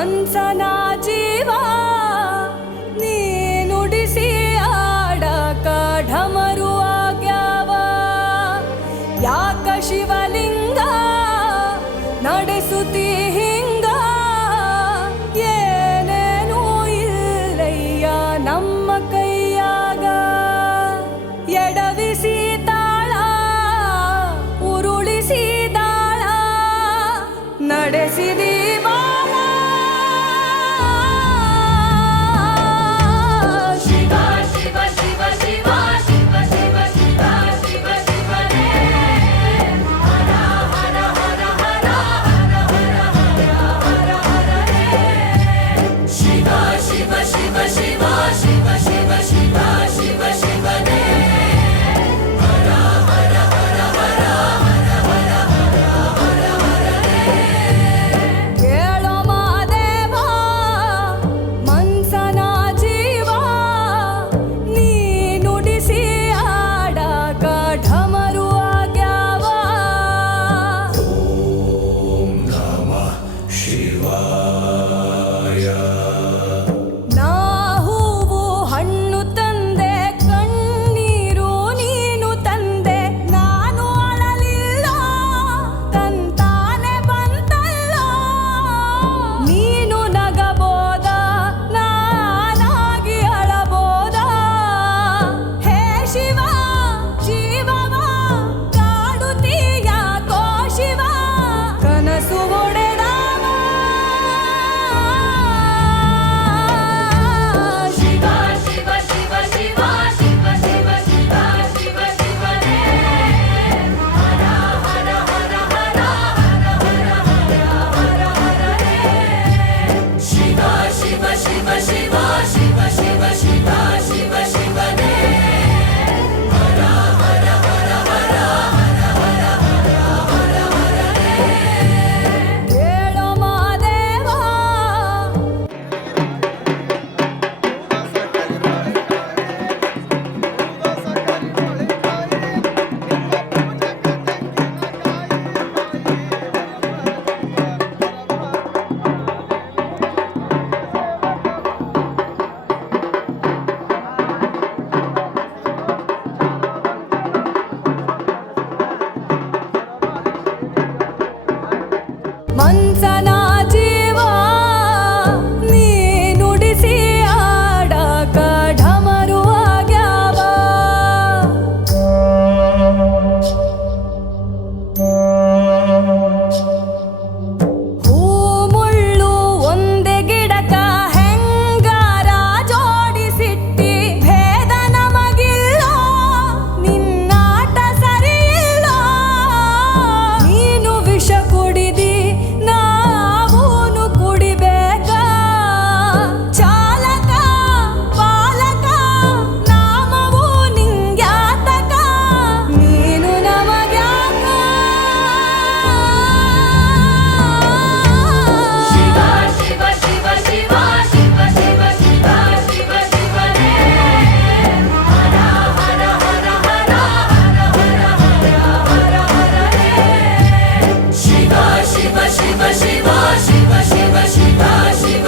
ಮನ್ಸನ ಜೀವ ನೀ ನುಡಿಸಿ ಆಡಕ ಢಮರು ಆಗ್ಯಾವ ಯಾಕ ಶಿವಲಿಂಗ ನಡೆಸುತ್ತಿ ಹಿಂಗ ಏನೇನೂ ಇಲ್ಲಯ್ಯ ನಮ್ಮ ಕೈಯಾಗ ಎಡವಿಸಿ ತಾಳ ಉರುಳಿಸಿ ದಾಳ ನಡೆಸಿದಿ ಬಾಳ ಶಿವ ಶಿವ ಶಿವ ಶಿವ ಶಿವ ಶಿವ ಶಿವ ಶಿವ ಶಿವನೇ ಹರ ಹರ ಹರ ಹರ ಹರ ಹರ ಹರ ಹರ ಹರೇ ಶಿವ ಶಿವ ಶಿವ ಶಿವ ಶಿವ ಶಿವ ಶಿವ ಶಿವ ಶಿವನೇ ಹರ ಹರ ಹರ ಹರ ಹರ ಹರ ಹರ ಹರ ಹರೇ ಕೇಳೋ ಮಾದೇವ ಮನ್ಸನ ಜೀವ ನೀ ನುಡಿಸಿ ಆಡಕ ಢಮರು ಆಗ್ಯಾವ ನಾ ಹೂವು ಹಣ್ಣು ತಂದೆ ಕಣ್ಣೀರು ನೀನು ತಂದೆ ನಾನು ಅಳಲಿಲ್ಲ ತಂತಾನೆ ಬಂತಲ್ಲ ನೀನು ನಗಬೋದ ನಾನಾಗಿ ಅಳಬೋದ ಹೇ ಶಿವ ಜೀವವ ಕಾಡುತ್ತೀಯಾಕೋ ಶಿವ ಕನಸು ಒಡೆದವ ಶಿವ ಶಿವ ಶಿವ ಶಿವ ಶಿವ ಶಿವ ಶಿವ ಶಿವ ಶಿವನೇ ಹರ ಹರ ಹರ ಹರ ಹರ ಹರ ಹರ ಹರ ಹರೇ ಶಿವ ಶಿವ ಶಿವ ಶಿವ ಶಿವ ಶಿವ ಶಿವ ಶಿವ ಶಿವನೇ ಹರ ಹರ ಹರ ಹರ ಹರ ಹರ ಹರ ಹರ ಹರೇ ಕೇಳೋ ಮಾದೇವ ಮನ್ಸನ ಜೀವ ನೀ ನುಡಿಸಿ ಆಡಕ ಢಮರು ಆಗ್ಯಾವ ಹೂ ಮುಳ್ಳು ಒಂದೇ ಗಿಡಕ ಹೆಂಗಾರ ಜೋಡಿಸಿಟ್ಟಿ ಭೇದ ನಮಗಿಲ್ಲ ನಿನ್ನಾಟ ಸರಿಯಿಲ್ಲ ನೀನು ವಿಷ ಕುಡಿದಿ ನಾವೂನು ಕುಡಿಬೇಕ ಚಾಲಕ ಪಾಲಕ ನಾಮವು ನಿಂಗ್ಯಾತಕ ನೀನು ನಮಗ್ಯಾಕ ಶಿವ ಶಿವ ಶಿವ ಶಿವ ಶಿವ ಶಿವ ಶಿವ ಶಿವ ಶಿವನೇ ಹರ ಹರ ಹರ ಹರ ಹರ ಹರ ಹರ ಹರ ಹರೇ ಶಿವ ಶಿವ ಶಿವ ಶಿವ ಶಿವ ಶಿವ ಶಿವ ಶಿವ